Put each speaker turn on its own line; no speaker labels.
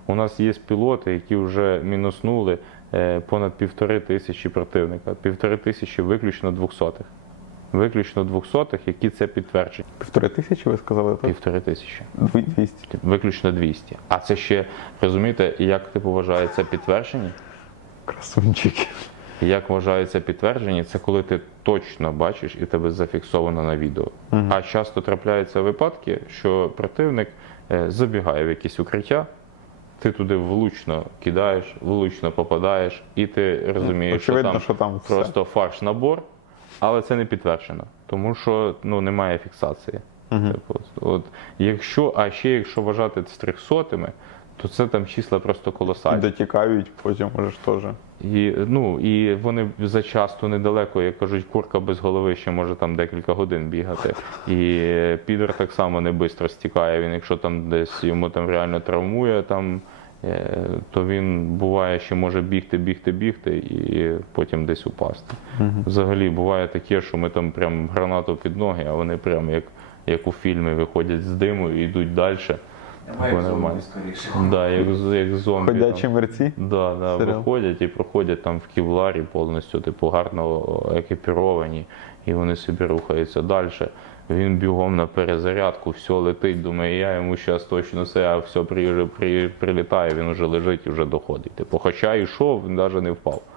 У нас є пілоти, які вже мінуснули понад 1500 противника. 1500 виключно 200-х. Виключно 200-х, які це підтверджені.
1500 ви сказали? Так?
1500.
200.
Виключно 200. А це ще, розумієте, як ти вважається підтверджені?
Красунчики.
Як вважаються підтверджені, це коли ти точно бачиш і тебе зафіксовано на відео. А часто трапляються випадки, що противник забігає в якесь укриття, ти туди влучно кидаєш, влучно попадаєш, і ти розумієш,
очевидно,
що там
все.
просто фарш-набор, але це не підтверджено, тому що немає фіксації. Типу, а ще якщо вважати з 300-ми, то це там числа просто колосальні.
І дотікають потім уже ж теж.
І вони зачасто недалеко, як кажуть, курка без голови ще може там декілька годин бігати. І підер так само не швидко стікає. Він, якщо там десь йому там реально травмує, то він буває, ще може бігти і потім десь упасти. Взагалі буває таке, що ми там прям гранату під ноги, а вони прям як у фільмі виходять з диму і йдуть далі.
Давай як зомбі скоріше.
Да, як зомбі.
Ходячі мерці?
Да, виходять і проходять там в кевларі повністю, типу, гарно екіпіровані, і вони собі рухаються далі. Він бігом на перезарядку, все летить, думає, я йому зараз точно все, а все прилітає, він вже лежить і вже доходить. Типу, хоча йшов, він навіть не впав.